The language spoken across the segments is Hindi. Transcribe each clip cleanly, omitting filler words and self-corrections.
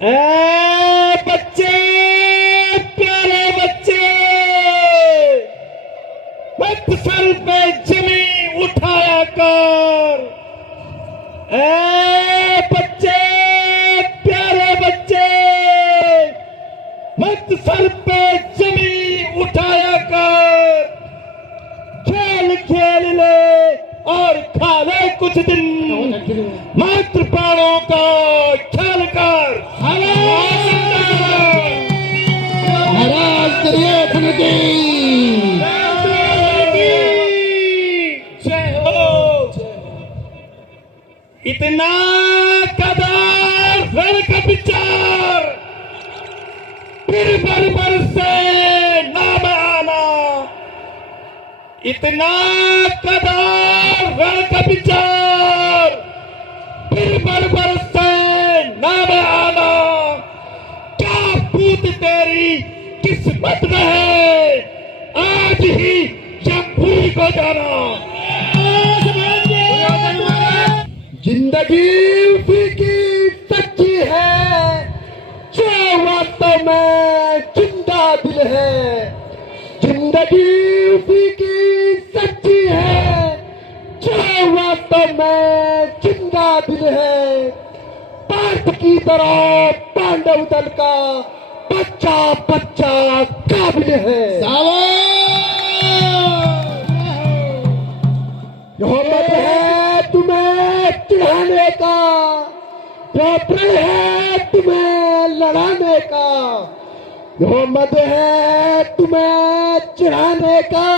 बच्चे, प्यारे बच्चे, मत सर पे जमी उठाया कर। बच्चे, प्यारे बच्चे, मत सर पे जमी उठाया कर। खेल खेल ले और खा ले कुछ दिन, मात्र प्राणों का ख्याल कर। इतना कदार फिर का विचार, फिर बरबर से नाम आना। इतना कदार फिर का विचार, फिर बरबर से नाम आना। क्या पूत तेरी किस्मत में है, आज ही या भूल को जाना। जिंदगी फीकी सच्ची है, जो वास्तव में जिंदा दिल है। जिंदगी फीकी सच्ची है, जो वास्तव में जिंदा दिल है। पार्थ की तरह पांडव दल का बच्चा बच्चा काबिल है। मोहब्बत है तुम्हें चिढ़ाने का, जो प्रण है तुम्हें लड़ाने का। मोहम्मद है तुम्हें चिढ़ाने का,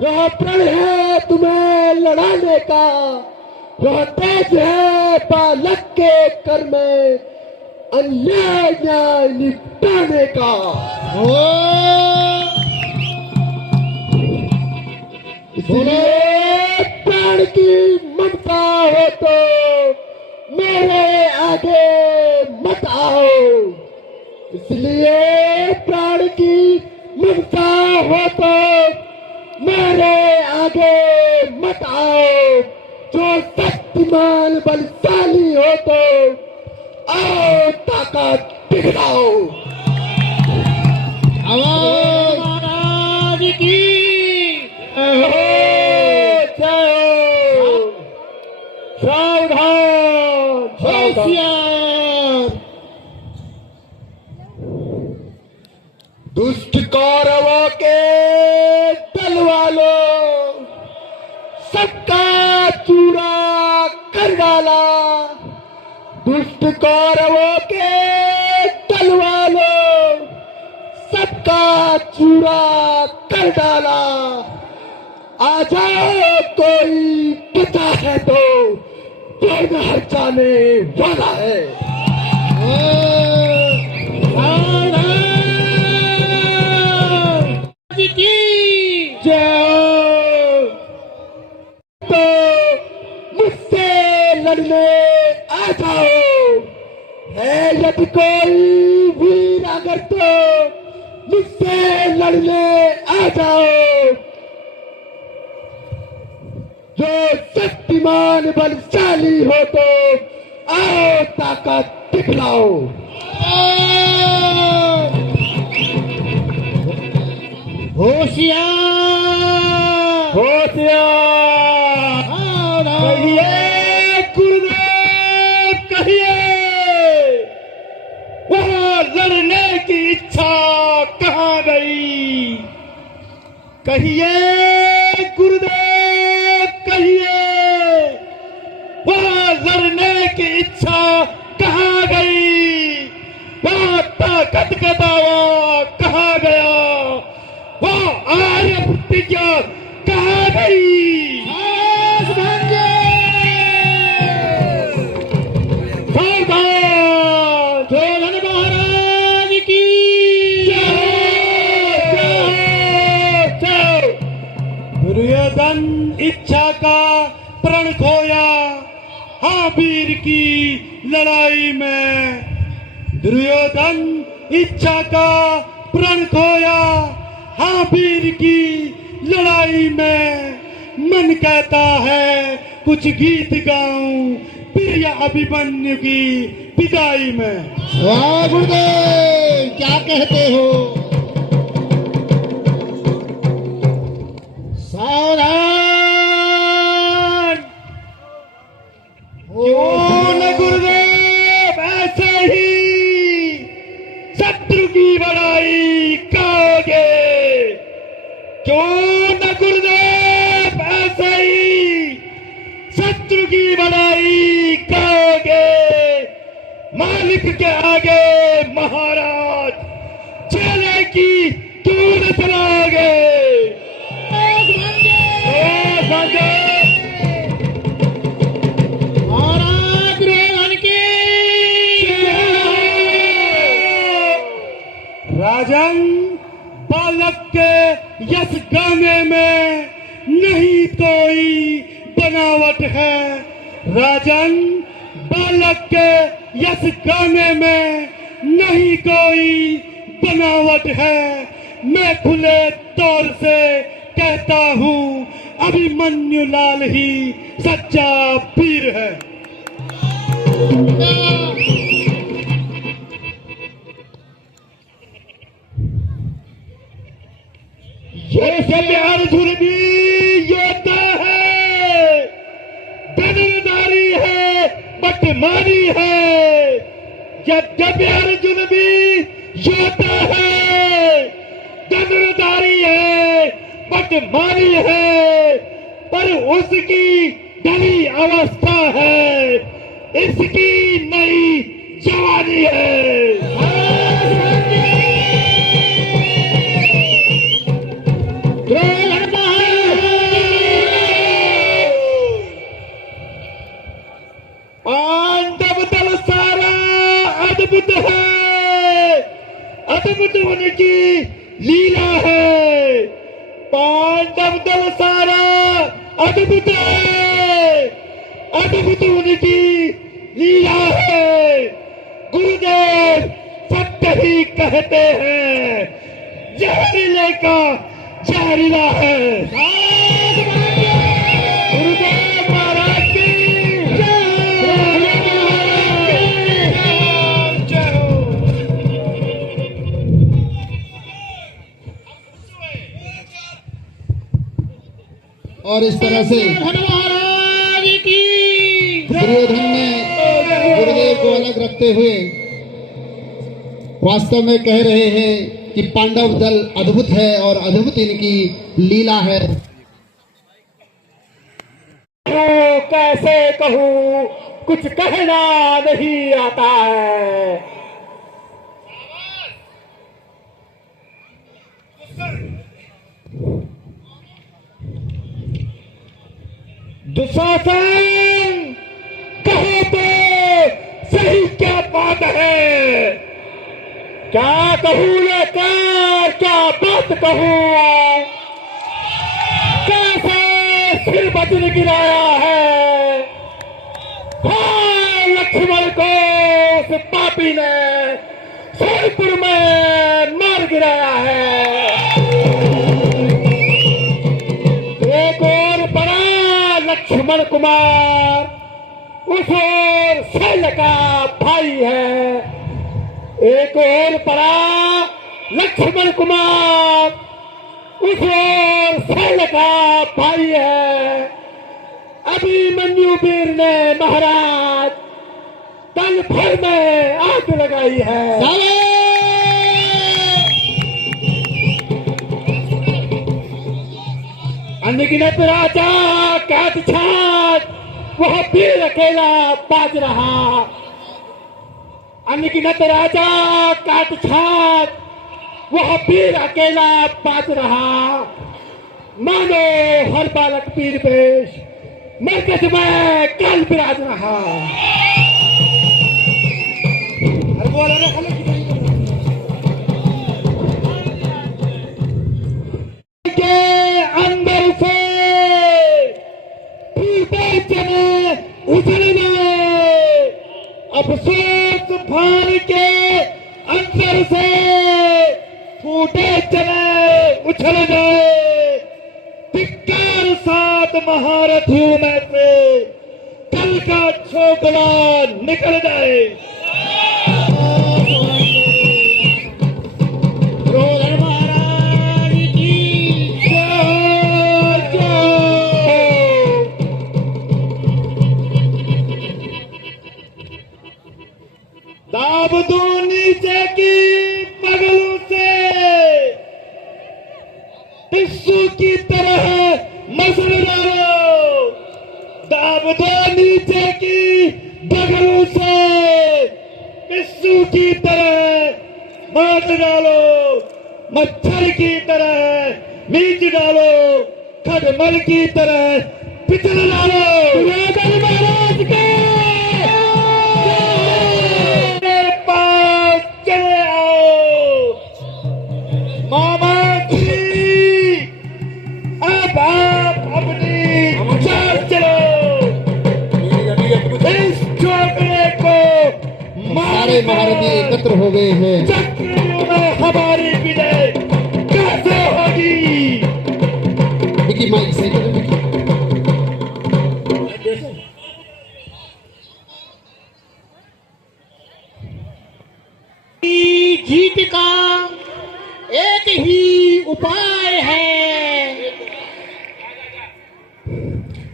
जो प्रण है तुम्हें लड़ाने का। जो तेज है बालक के कर में अन्याय न्याय निपटाने का। इसलिए प्राण की ममता हो तो मेरे आगे मत आओ। इसलिए प्राण की ममता हो तो मेरे आगे मत आओ। जो शक्तिमान बलशाली हो तो आओ ताकत दिखाओ। महाराज की सावधान, होशियार। दुष्ट कौरवों के दल वालों, सबका चूरा कर डाला। दुष्ट कौरवों के दल वालों, सबका चूरा कर डाला। आ जाओ कोई बचा है तो हर जाने वाला है। तो मुझसे लड़ने आ जाओ। है यदि कोई वीर अगर तो मुझसे लड़ने आ जाओ। जो शक्तिमान बलशाली हो तो आओ ताकत दिखलाओ। होशियार, होशियार। कहिए गुरुदेव कहिए, वहाँ लड़ने की इच्छा कहाँ गई। कहिए गुरुदेव कहिए, वहाँ लड़ने की इच्छा कहाँ गई। वहाँ ताकत का दावा कहाँ गया, वहाँ आर्य प्रतिज्ञा कहाँ गई। सावधान, महाराज की दुर्योधन इच्छा का प्रण खोया, हाँ वीर की लड़ाई में। दुर्योधन इच्छा का प्रण खोया, हाँ वीर की लड़ाई में। मन कहता है कुछ गीत गाऊं, प्रिय अभिमन्यु की विदाई में। वाह गुरुदेव, क्या कहते हो। सावधान। क्यों न गुरुदेव ऐसे ही शत्रु की बड़ाई करोगे। क्यों न गुरुदेव ऐसे ही शत्रु की बड़ाई करोगे। मालिक के आगे महाराज चेले की क्यों न चलाओगे। महाराज रोहन की राजन, बालक के यश गाने में नहीं कोई बनावट है। राजन, बालक के यश गाने में नहीं कोई बनावट है। मैं खुले तौर से कहता हूँ, अभिमन्यु लाल ही सच्चा वीर है। ये सब अर्जुन भी योद्धा है, धनुर्धारी है, बटमारी है। जब अर्जुन भी योद्धा है, धनुर्धारी है, बटमारी है, पर उसकी ढली अवस्था है, इसकी नई जवानी है। पांडव दल सारा अद्भुत है, अद्भुत उनकी लीला है। पांडव दल सारा अद्भुत है, अद्भुत उनकी लीला है। गुरुदेव सत्य ही कहते हैं, जहरीले का जहरीला है। गुरुदेव महाराज की जय हो। और इस तरह से महाराज की दुर्योधन ने गुरुदेव को अलग रखते हुए वास्तव में कह रहे हैं कि पांडव दल अद्भुत है और अद्भुत इनकी लीला है। कैसे कहूँ, कुछ कहना नहीं आता है। दुशासन, कहो तो सही क्या बात है। क्या कहूँ लेकर, क्या बात कहूँ। कैसे सिर बचन गिराया है। हाँ, लक्ष्मण को उस पापी ने सोनपुर में मार गिराया है। एक और बड़ा लक्ष्मण कुमार उस ओर शैल का भाई है। एक और बड़ा लक्ष्मण कुमार उस ओर शैल का भाई है। अभिमन्यु वीर ने महाराज तल भर में आग लगाई है। अनगिनत राजा कैद छाट वह वीर अकेला बाज रहा। अनगिनत राजा कैद छाट वह वीर अकेला बाज रहा। मानो हर बालक पीर पेश मरकज में काल विराज रहा। के अंदर से टूटे चने उछल गए। अफसोस फाड़ के अंदर से टूटे चने उछल गए। धिक्कार सात महारथियों में से कल का छोकला निकल जाए। दाब दो नीचे की बगलों से, टिश्यू की तरह मसल डालो। दाब दो नीचे की बगलों से, टिश्यू की तरह बांट डालो। मच्छर की तरह मीच डालो, खटमल की तरह पिचल डालो। राजन महाराज के पास चले आओ। मामा जी, अब आप अपनी चाल चलो। इस छोकरे को सारे महारथी एकत्र हो गए हैं। चक्रव्यूह में हमारी विजय कैसे होगी? विकी माइक सही करो विकी। जीत का एक ही उपाय है,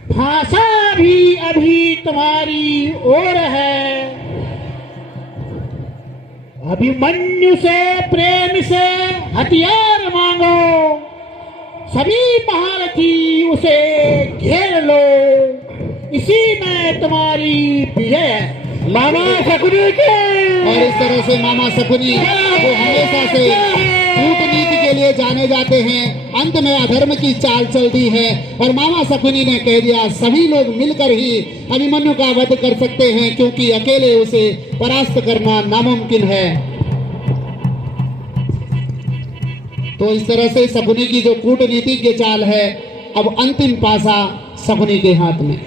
भाषा भी अभी तुम्हारी ओर है। अभिमन्यु से प्रेम से हथियार मांगो, सभी महारथी उसे घेर लो, इसी में तुम्हारी विजय है। मामा शकुनी के और इस तरह से मामा शकुनी वो हमेशा से कूटनीति के लिए जाने जाते हैं। अंत में अधर्म की चाल चलती है और मामा शकुनी ने कह दिया सभी लोग मिलकर ही अभिमन्यु का वध कर सकते हैं, क्योंकि अकेले उसे परास्त करना नामुमकिन है। तो इस तरह से शकुनी की जो कूटनीति की चाल है, अब अंतिम पासा शकुनी के हाथ में।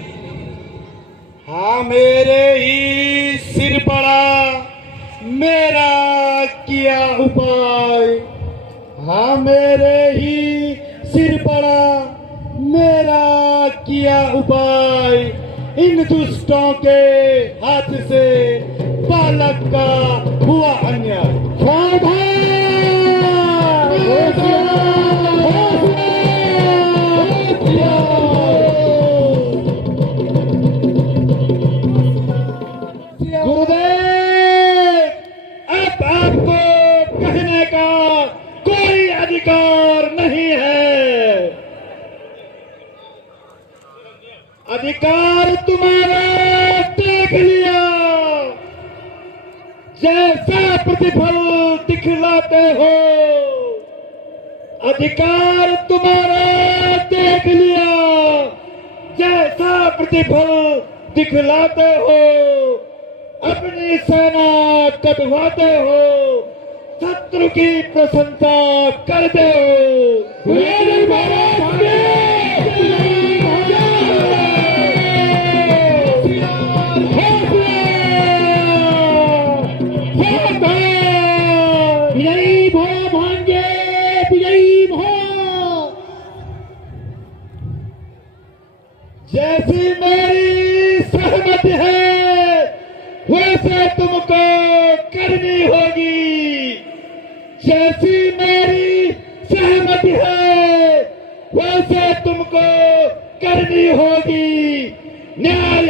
हाँ मेरे ही सिर पड़ा मेरा किया उपाय, हाँ मेरे ही सिर पड़ा मेरा किया उपाय। इन दुष्टों के हाथ से बालक का हुआ अन्याय। गुरुदेव, अब आपको कहने का कोई अधिकार नहीं है। अधिकार तुम्हारा देख लिया, जैसा प्रतिफल दिखलाते हो। अधिकार तुम्हारा देख लिया, जैसा प्रतिफल दिखलाते हो। अपनी सेना कटवाते हो, शत्रु की प्रशंसा करते हो। विजयी भो भांजे, विजयी भो। जैसी मेरी सहमति है, वैसे तुमको